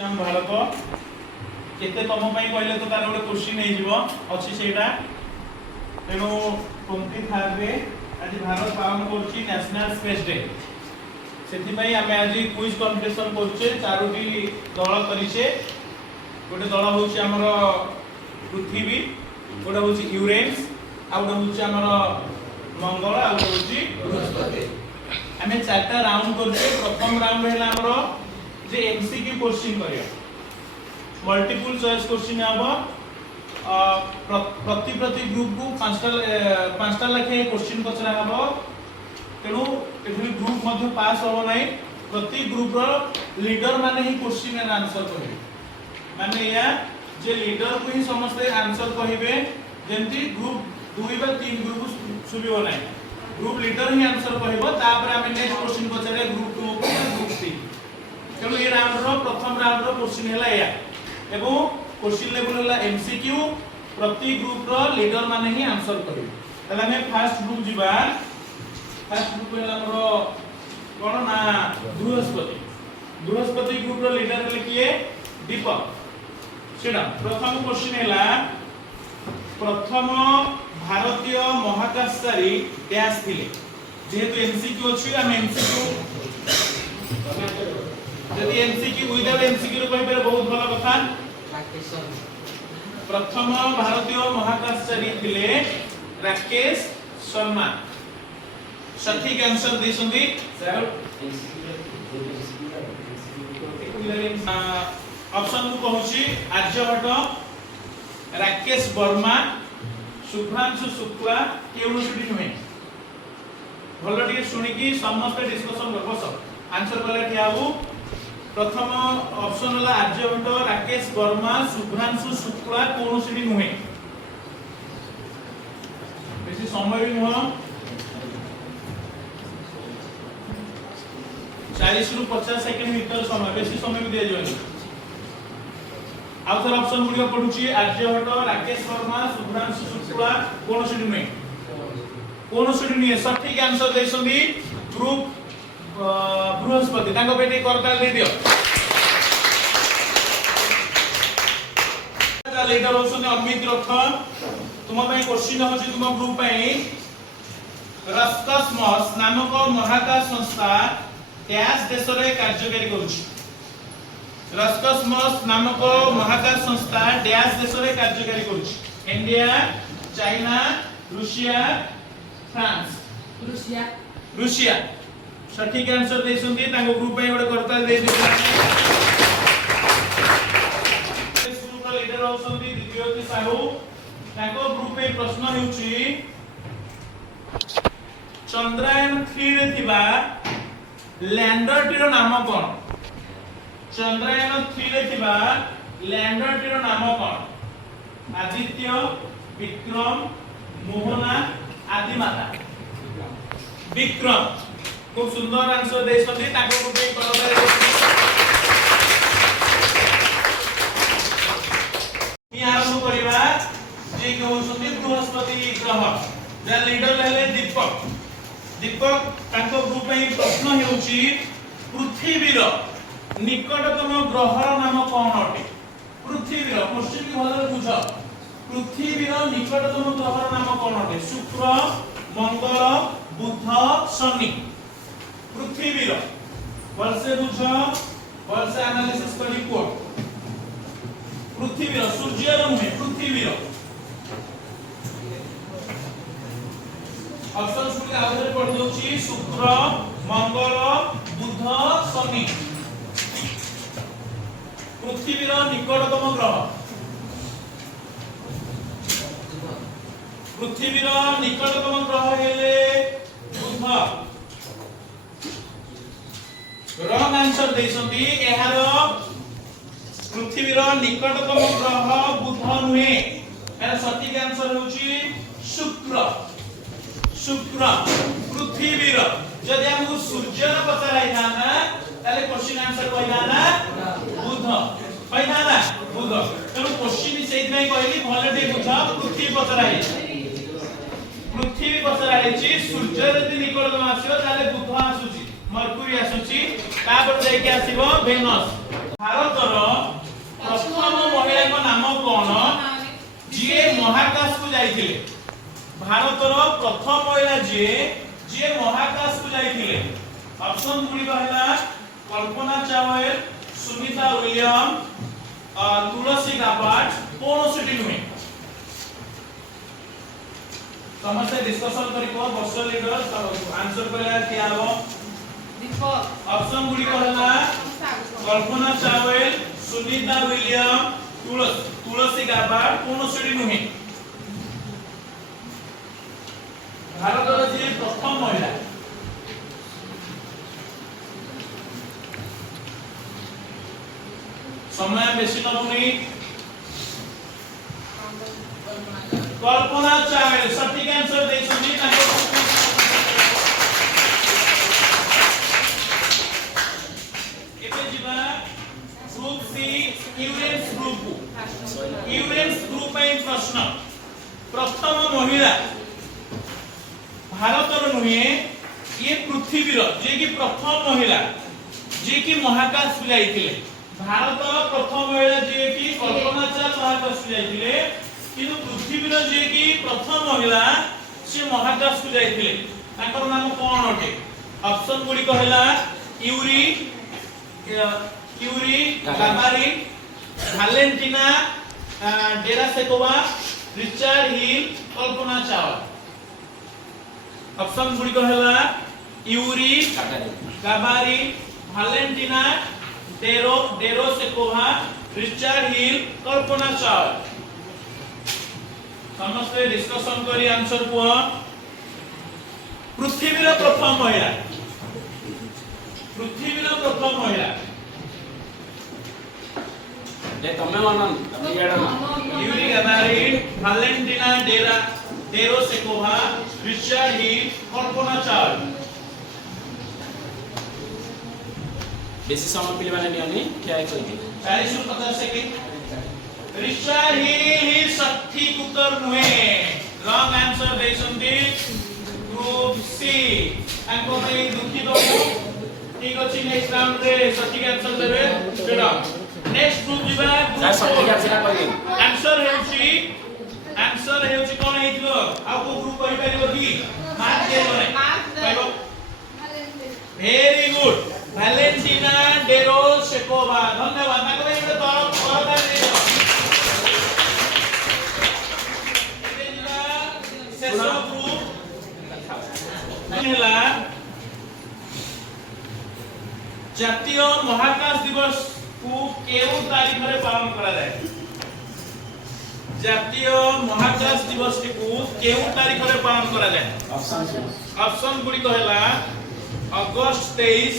हम भारत केते तम पई कहले तो तार गोटे क्वेश्चन नै जीवो अछि सेटा तेनो 23 रे आज भारत पालन करछि नेशनल स्पेस डे सेति पई हमें आज क्विज कंपटीशन करछे चारोटी दल करिसे गोटे दल होछि हमर पृथ्वी गोटे होछि यूरेनस आ गोटे होछि हमर मंगल आ गोटे होछि बृहस्पति हमें चारटा राउंड करछे प्रथम राउंड हैला हमर जे एमसीक्यू क्वेश्चन करियो मल्टीपल चॉइस क्वेश्चन आबो प्रति ग्रुप को पांचटा लेखे क्वेश्चन पचरा हबो तेनु एथि ग्रुप मध्ये पास हो नै प्रति ग्रुप रो लीडर माने ही क्वेश्चन एंड आंसर करिवे माने या जे लीडर को ही समस्त आंसर कहिबे जेंति ग्रुप 2 बा 3 ग्रुप सुबियो नै ग्रुप लीडर ही आंसर कहिबो तापर हम नेक्स्ट क्वेश्चन पचरे ग्रुप 2 को ग्रुप 3 चलो ये राउंड रो प्रथम राउंड रो क्वेश्चन हैला या एबो क्वेश्चन लेवल हैला एमसीक्यू प्रति ग्रुप रो लीडर माने ही आंसर करिवे तला हम फर्स्ट ग्रुप जीवा फर्स्ट ग्रुप हैला हमरो कोन ना बृहस्पति ग्रुप रो लीडर हैला किए दीपक सेना प्रथम क्वेश्चन हैला प्रथम भारतीय महाकाशचारी डैश थिले जेहेतु एमसीक्यू अछि हम एमसीक्यू यदि एमसीक्यू विदाउट एमसीक्यू रो कहि बहुत भलो कथा प्रथम भारतीय महाकाशचारी थिले राकेश शर्मा सठिक आंसर देसंदी ऑप्शन को कहूची आर्यभट्ट राकेश वर्मा शुभ्रांशु शुक्ला केउनुसुडी नुहे भलो टिके सुनी की समस्त डिस्कशन करबो सब आंसर कले ठियाबू प्रथम ऑप्शन होला आर्यभट्ट राकेश वर्मा शुभ्रांशु शुक्ला कोनोसिडी नुहे बेसी समय भी नुह 40 रु 50 सेकंड भीतर समय बेसी समय भी दे जोनी आउथर ऑप्शन गुडियो पडुची आर्यभट्ट राकेश वर्मा शुभ्रांशु शुक्ला कोनोसिडी नुहे कोनोसिडी नुहे सठिक आंसर देसंदी ग्रुप बृहस्पति तांको बेटी करताल दे दियो लीडर होसन अमित रथ तुम पई क्वेश्चन होची तुम ग्रुप पई रस्कसमस नामक महाकाश संस्था डैश देश रे कार्यकारी करूची रस्कसमस नामक महाकाश संस्था डैश देश रे कार्यकारी करूची India China Russia France Russia सठिक आंसर देसंती तांको ग्रुप पे गोटे करता दे दिला ग्रुप रो लीडर होसंती दिव्यज्योति साहू तांको ग्रुप पे प्रश्न हेउची चंद्रयान 3 रे थिबा लैंडर टीर नाम कोन चंद्रयान 3 रे थिबा लैंडर टीर नाम कोन आदित्य विक्रम मोहना आदिमाता विक्रम खूब सुंदर आंसर देसंती ताको गुटे करबारे मी आरंभ करिबा जे कहउसंती बृहस्पति ग्रह जे लीडर हेले दीपक ताको ग्रुप में प्रश्न हेउची पृथ्वीर निकटतम ग्रहर नाम कोन अटे पृथ्वीर क्वेश्चन की भलो बुझ पृथ्वीर निकटतम ग्रहर नाम कोन अटे शुक्र मंगल बुध शनि पृथ्वीर वर्षे बुझ वर्षे एनालिसिस करी को पृथ्वीर सूर्यर नुहे पृथ्वीर ऑप्शन सुनी आउथरे पढ दोची शुक्र मंगल बुध शनि पृथ्वीर निकटतम ग्रह पृथ्वीर निकटतम ग्रह हेले बुध रॉन्ग आंसर देसंती एहार पृथ्वीर निकटतम ग्रह बुध नुहे एहार सठिक आंसर होची शुक्र पृथ्वीर जदि हमहु सूर्य न पचराई थाना ताले क्वेश्चन आंसर कहिना ना बुध कहिना ना बुध तेनु क्वेश्चन सेहि नै कहली भले दे बुझ पृथ्वी पचराई सूर्य जदि निकटतम आसीयो ताले बुध आसुची मर्क्यूरी आसुची तापर जाय के आसीबो वेनस भारत रो जाइथिले भारतर प्रथम महिला जे महाकाश को जाइथिले ऑप्शन गुडी कहला Kalpana Chawla Sunita William Tulsi Gabbard कौन सिटी नुहे समस्त डिस्कशन करिको वर्ष लीडर आंसर कहला क्या हो दीपक ऑप्शन गुडी कहला Kalpana Chawla Sunita William Tulsi Gabbard कौन सिटी नुहे भारतर जे प्रथम महिला समय बेसी नबुनी कल्पना चावला सटीक आंसर देछनी ताको एबे जिबा ग्रुप सी यूरेन्स ग्रुप पे प्रश्न प्रथम महिला भारतर नुहे ये पृथ्वीर जे कि प्रथम महिला जे कि महाकाश को जाइथिले भारतर प्रथम महिला जे कि कल्पना चावला महाकाश को जाइथिले किंतु पृथ्वीर जे कि प्रथम महिला से महाकाश को जाइथिले ताकर नाम कोन अटे ऑप्शन गुडी कहला यूरी गागारिन वैलेंटिना डेरासेकोवा रिचर्ड हिल कल्पना चावला ऑप्शन गुडी कहला यूरी गागारिन वैलेंटिना डेरासेकोवा रिचर्ड हिल कल्पना चावला समस्त डिस्कशन करी आंसर को पृथ्वीर प्रथम महिला जे तमे मनन यूरी गागारिन वैलेंटिना डेरासेकोवा रिचर्ड हिल कल्पना चावला बेसी समय पिले माने नियनि क्या कहि 40 से 50 सेकंड रिचर्ड हिल सठिक उत्तर नुहे रॉन्ग आंसर देसंती ग्रुप सी अंको पे दुखी दो ठीक अछि नेक्स्ट राउंड रे सठिक आंसर देबे बेटा नेक्स्ट ग्रुप जिबा सठिक आंसर कहि आंसर हेउची कोन हेतिलो आ को ग्रुप कहि परिबो की मार्क दे बने कहबो वेरी गुड वैलेंटिना डेरासेकोवा धन्यवाद ताको एबे तरफ सरकार दे एबे जिबा शेष ग्रुप नेला जातीय महाकाश दिवस को केउ तारीख रे पालन करा जाय जातीय महाकाश दिवस को केउ तारीख रे पालन करा जाय ऑप्शन गुडी कहला अगस्त 23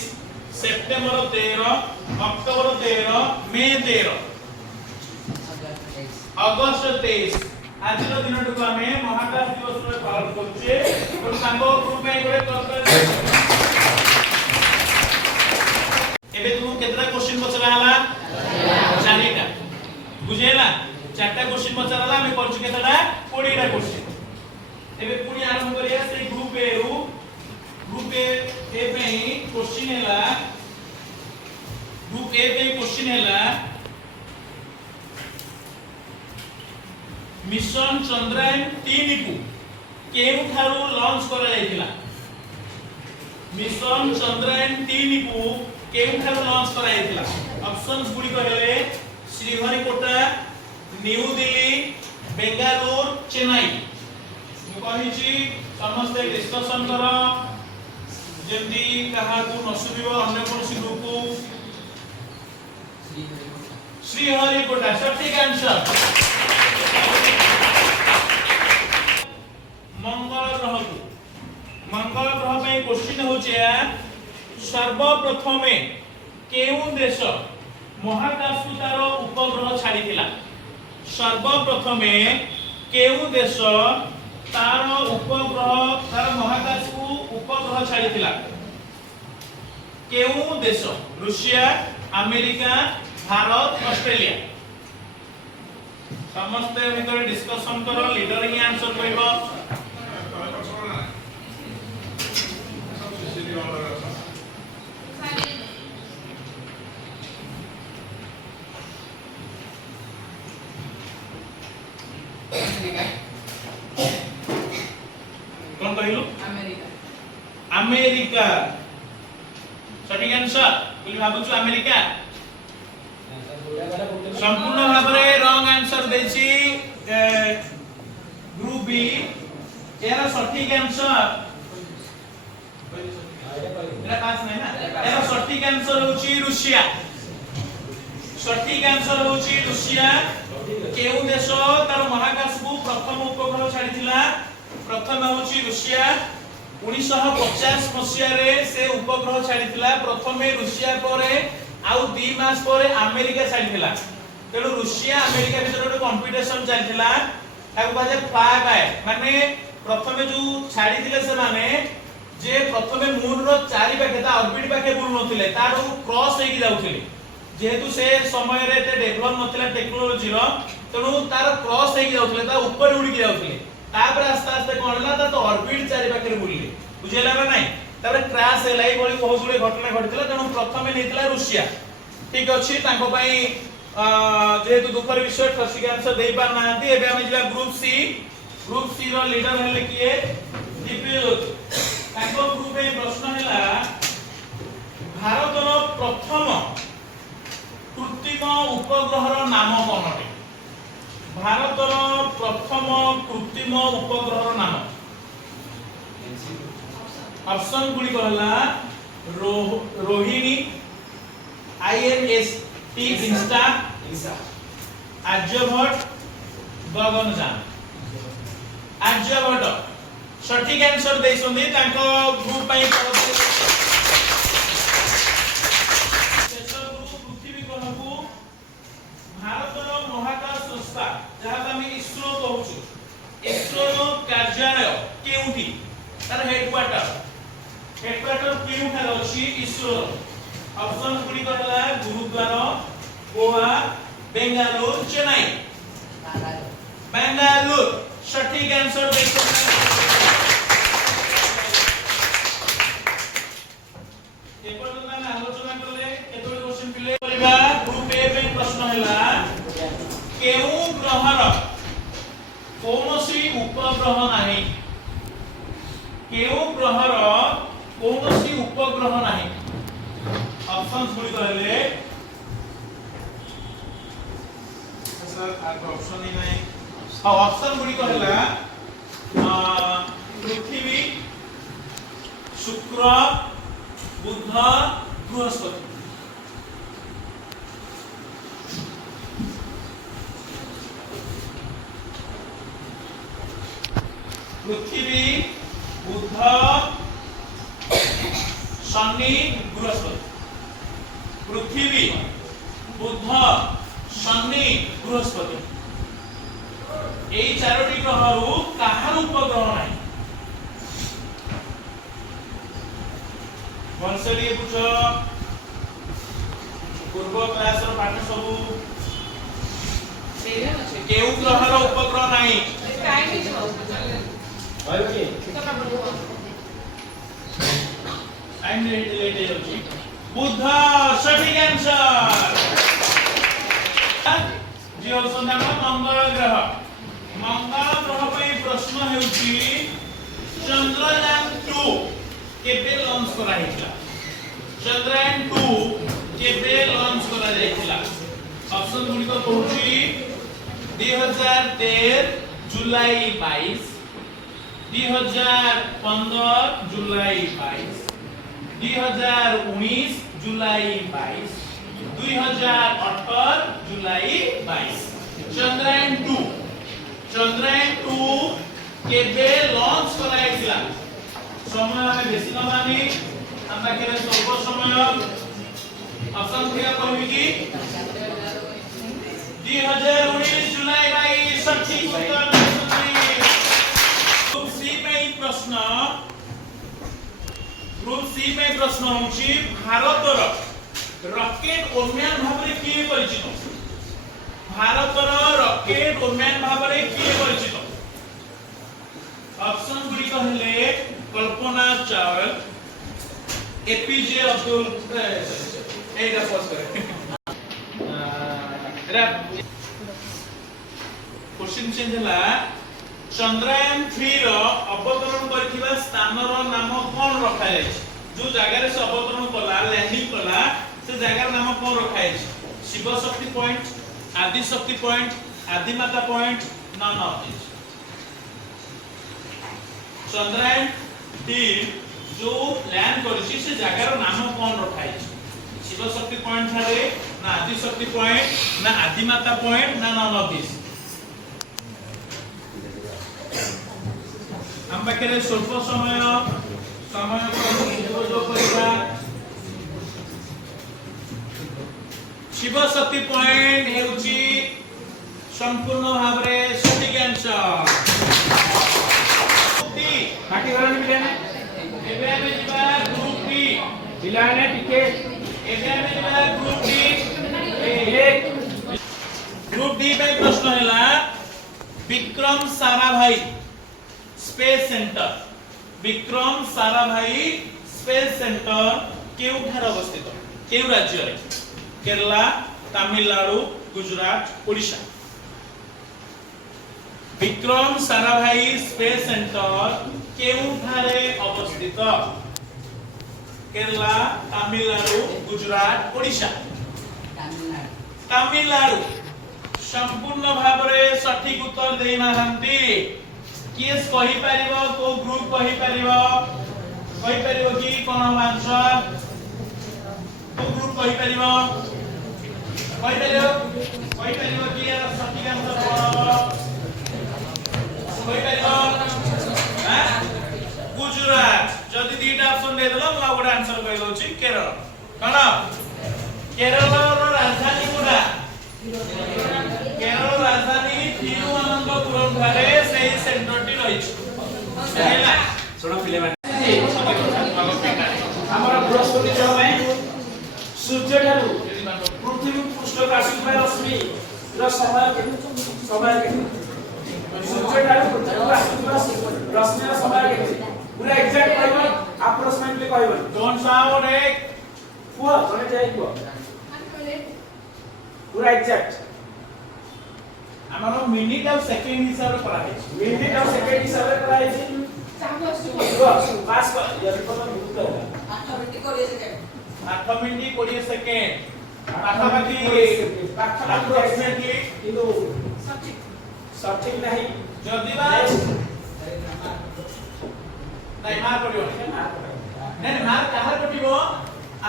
सेप्टेम्बर 13 अक्टोबर 13 मे 13 अगस्त 23 आज दिन को हमें महाकाश दिवस रे पालन करछे और सांगो ग्रुप में गोटे कर एबे तू केतरा क्वेश्चन पचरा हला चारिटा बुझेला चारटा क्वेश्चन पचरा हला हमें करछु केतरा 20 टा क्वेश्चन एबे पुनी आरंभ करिया से ग्रुप ए पे क्वेश्चन हैला ग्रुप ए पे क्वेश्चन हैला मिशन चंद्रयान 3 को केउ थारु लॉन्च करा जायतिला मिशन चंद्रयान 3 को केउ थारु लॉन्च करा जायतिला ऑप्शंस गुडी कहले श्रीहरिकोटा न्यू दिल्ली बेंगलुरु चेन्नई मु कहिची समस्त डिस्कशन करा जेंती कहा को नसुबिबो अन्य कोनसी ग्रुप को श्रीहरिकोटा सठिक आंसर मंगल ग्रह पे क्वेश्चन होचे सर्वप्रथमे केउ देश महाकाश को तार उपग्रह छाड़ीथिला सर्वप्रथमे केउ देश तार उपग्रह तार महाकाश को उपग्रह छाड़ीथिला केउ देश रूसिया अमेरिका भारत ऑस्ट्रेलिया समस्त भितर डिस्कशन करो लीडर ही आंसर कहबो କହିଲୁ अमेरिका अमेरिका सठिक आंसर बोली भाबुछु अमेरिका संपूर्ण भाव में रॉन्ग आंसर देछि ग्रुप बी एरा सठिक आंसर एरा पास नहीं ना एरा सठिक आंसर होछि रूसिया सठिक आंसर होछि रूसिया केउ देश तार महाकाश को प्रथम उपग्रह छाड़ीथिला प्रथम होछि रूसिया 1950 मसिया रे से उपग्रह छाड़ीथिला प्रथमे रूसिया परे आउ 2 मास परे अमेरिका छाड़ीथिला तेणु रूसिया अमेरिका भीतर ଗୋଟେ कंपटीशन चलथिला ताको बाजे फ्लाग आए माने प्रथमे जो छाड़ीथिले से माने जे प्रथमे मून रो चारि पाखे ता ऑर्बिट पाखे बुल नथिले तारो क्रॉस हेकी जाउथिले जेहेतु से समय रे ते डेवलप नथिला टेक्नोलॉजी रो तेणु तार क्रॉस हेकी जाउथिले ता ऊपर उड़ी के जाउथिले तापर आस्ते आस्ते कोन हला ता तो ऑर्बिट चारि पाखे बुलले बुझेला ना नहीं तापर क्रैश हेला ए बोली बहुत गुले घटना घटितला तेणु प्रथमे नेतिला रूसिया ठीक अछि तांको पई जेहेतु दुखर विषय ठसिक आंसर देई पार नांती एबे हम जिला ग्रुप सी रो लीडर हेले किए दीपयुत तांको ग्रुप ए प्रश्न हेला भारतर प्रथम कृत्रिम उपग्रहर नाम कोनटे भारतर प्रथम कृत्रिम उपग्रहर नाम ऑप्शन गुडी कहला रोहिणी INST इंस्टा आर्यभट्ट गगनयान आर्यभट्ट सठिक आंसर देइसोंदी तांको ग्रुप पई पृथ्वी ग्रहକୁ ଭାରତର ମହାକାଶ ସଂସ୍ଥା ଯାହା ଆମେ ଇସ୍ରୋ କହୁଛୁ ଇସ୍ରୋର କାର୍ଯ୍ୟାଳୟ କେଉଁଠି ତାର ହେଡକ୍ୱାର୍ଟର କେଉଁଠାରେ ଅଛି ଇସ୍ରୋ ऑप्शन गुडी कहला गुरुद्वार गोवा बेंगालुरु चेन्नई बेंगालुरु सठिक आंसर देखो एपरदन हम आलोचना करले केतोडी क्वेश्चन पिले करबा ग्रुप ए पे प्रश्न हैला केउ ग्रहर कोनोसी उपग्रह नाही केउ ग्रहर कोनोसी उपग्रह नाही ऑप्शंस गुडी कहले सर आग ऑप्शन ही नहीं हां ऑप्शन गुडी कहला पृथ्वी शुक्र बुध बृहस्पति पृथ्वी बुध शनि बृहस्पति पृथ्वी बुध शनि बृहस्पति एई चारोटी ग्रहरु काहार उपग्रह नाही वंशली पूछ पूर्व क्लास रो पाठ सब केउ ग्रहर उपग्रह नाही टाइम ही जो ओके टाइम लेट होची बुध सठिक आंसर जे होसन मंगल ग्रह पे प्रश्न हेउची चंद्रयान 2 केबे लॉन्च करा हितला चंद्रयान 2 केबे लॉन्च करा जायतिला ऑप्शन गुडी को कहूची 2013 जुलाई 22 2015 जुलाई 22 2019 जुलाई 22 2018 जुलाई 22 चंद्रयान 2 केबे लॉन्च कराइला समय हमें बेसी न मानी हम पाखे स्वल्प समय ऑप्शन थिया कहबी कि 2019 जुलाई 22 सठिक उत्तर ग्रुप सी में प्रश्न ग्रुप सी में प्रश्न होची भारतर रॉकेट उन्नयन भाबरे किए परिचित भारतर रॉकेट उन्नयन भाबरे किए परिचित ऑप्शन गुडी कहले कल्पना चावला एपीजे अब्दुल एटा पॉज करे एरा क्वेश्चन चेंज हला चंद्रयान 3 रो अवतरण करथिबा स्थान रो नाम कोन रखा जाय जो जगह रे से अवतरण कला लैंडिंग कला से जगह नाम कोन रखा जाय शिव शक्ति पॉइंट आदि शक्ति पॉइंट आदि माता point none of this Chandrayaan 3 जो लैंड करछि से जगह रो नाम कोन रखा जाय शिव शक्ति पॉइंट थारे ना आदि शक्ति पॉइंट ना आदि माता पॉइंट ना नन ऑफ दिस हम पाखे स्वल्प समय उपयोग करबा शिव शक्ति पॉइंट हेउची संपूर्ण भाव रे सटीक आंसर बाकी गरन बिलाने एबे हमें जिबा ग्रुप बी बिलाने टिके एबे हमें जिबा ग्रुप डी एक ग्रुप डी पे प्रश्न हैला Vikram Sarabhai space centre Vikram Sarabhai space centre केउठार अवस्थित केउ राज्य रे केरला तमिलनाडु गुजरात ओडिशा विक्रम साराभाई स्पेस सेंटर केउठारे अवस्थित केरला तमिलनाडु गुजरात ओडिशा तमिलनाडु संपूर्ण भाव रे सठिक उत्तर देई नाहंती केस कहि परिबो को ग्रुप कहि परिबो कि कोन आंसर को ग्रुप कहि परिबो कि यार सठिक आंसर कहि परिबो हां गुजरात जदी दीटा ऑप्शन दे देलो म गोटे आंसर कहि दोछि केरल कोन केरल रो राजधानी कोडा केरल राजधानी तिरुवनंतपुरम ठारे सेही सेंटरटी रहिछ हैला सुनो पिले माने हमर बृहस्पति ग्रह में सूर्य ठारू पृथ्वी पृष्ठ पर आसीबा रश्मि रो समय के सूर्य ठारू पृथ्वी पर आसीबा रश्मि रो समय के पूरा एग्जैक्ट कहबो अप्रोक्सीमेटली कहबो डोंट साउंड एक को जने जाई को पूरा एग्जैक्ट हमरो मिनिट और सेकंड हिसाब रे पढ़ा है मिनिट और सेकंड हिसाब रे कराई छी पास कर यदि कोनो भूल कर 8 मिनिट 20 सेकंड 8 मिनिट 20 सेकंड पाखापाखी अप्रोक्सीमेटली किंतु सठिक सठिक नहीं जदी बा नहीं मार पड़ियो नहीं मार कहार पटिबो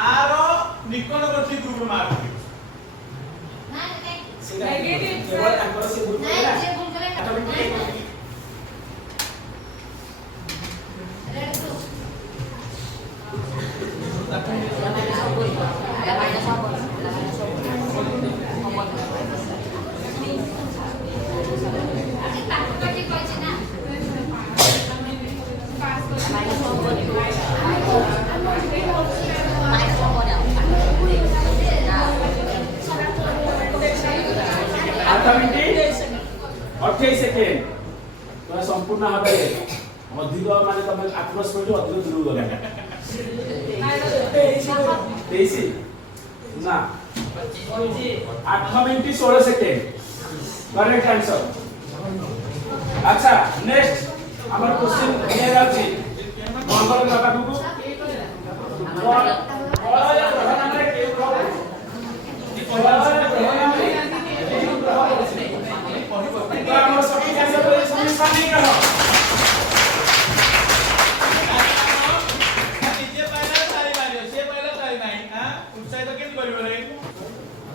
आरो निकटवर्ती ग्रुप मार पटिबो नेगेटिव केवल तांकर से भूल नहीं जे करेला भूल करे ऑटोमेटिक रेड टू আজকে প্র্যাকটিক্যালি কইছে না পাস अट्ठाईस सेकेंड तो संपूर्ण भावे अधिक माने तुम आत्मस्मृति अधिक दूर गले 23 ना 8 मिनट 16 सेकेंड करेक्ट आंसर अच्छा नेक्स्ट हमर क्वेश्चन ये रहछि मंगल बाबा को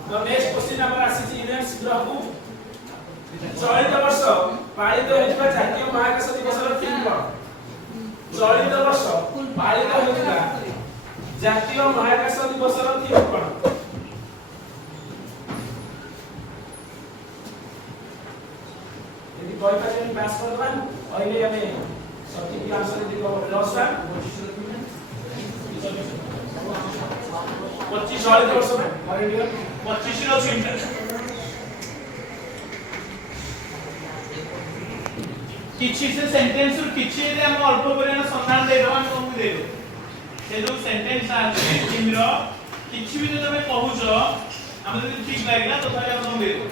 तो नेक्स्ट क्वेश्चन हमर आसी इवेंट्स ग्रह को चलित वर्ष पालित होइबा जातीय महाकाश दिवसर थीम कोन चलित वर्ष पालित होइबा जातीय महाकाश दिवसर थीम कोन यदि कोई पासे पास करबान अहिले हमें सठिक आंसर दिको प्लस 25 चलित वर्ष में हरे 25 रो चिंता किछि से सेंटेंस रो किछि रे हम अल्प परिमाण संधान दे दवा हम दे दो से जो सेंटेंस आछि टीम रो किछि भी तमे कहूछ हम जदी ठीक लागला तो तारे हम दे दो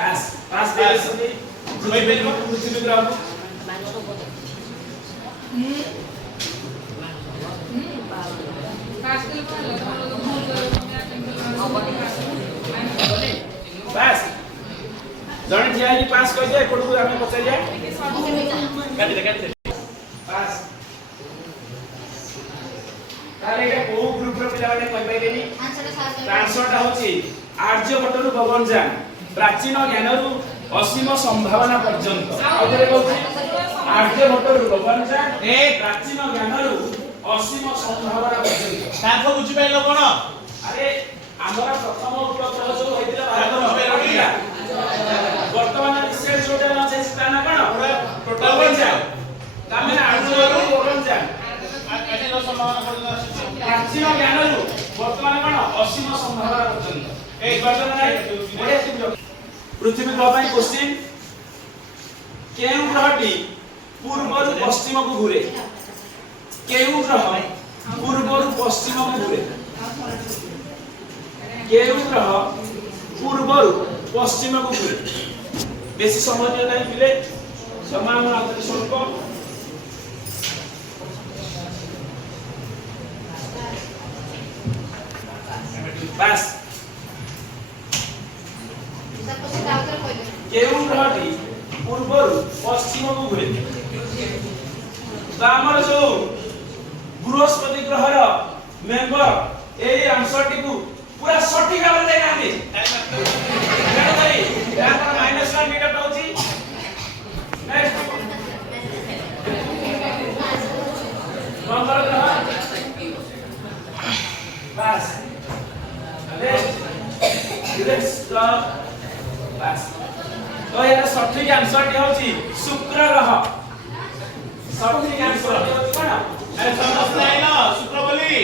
पास दे सती पृथ्वी ग्रह को पास जण ठियाई पास कह जाए कोड को हमें पचा जाए काट दे पास ताले के को ग्रुप रो पिला माने कहि पाइलेनी आंसर टा होची आर्यभट्टरु भगवान प्राचीन ज्ञानरु असीम संभावना पर्यंत आउरे कहू आर्यभट्टरु भगवान ए प्राचीन ज्ञानरु असीम संभावना पर्यंत ताको बुझि पाइलो कोन अरे हमरा प्रथम उपग्रह जो होइतिला भारत वर्तमान रिसर्च जोटा ना छै स्थान कोन पूरा टोटल बन जाओ तामे आर्यभट्टरु भगवान आजिलो संभावना पर्यंत प्राचीन ज्ञानरु वर्तमान कोन असीम संभावना पर्यंत एक वर्तमान नाही बढिया सिद्ध पृथ्वी ग्रह ପାଇଁ क्वेश्चन केउ ग्रहटी पूर्वरु पश्चिम को घुरे केउ ग्रह पूर्वरु पश्चिम को घुरे केउ ग्रह पूर्वरु पश्चिम को घुरे बेसी समय नहीं मिले समय हम आते स्वल्प बस केउ ग्रहटी पूर्वरु पश्चिम को घुरे हमर जो बृहस्पति ग्रहर मेंबर ए आंसरटी को पूरा सटीक भाव दे नांदी केना भाई या पर -1 मीटर होची नेक्स्ट मंगल ग्रह बस नेक्स्ट बस तो यार सटीक आंसर होची शुक्र ग्रह सटीक आंसर होची कोन अरे समझ नहीं ना शुक्र बोली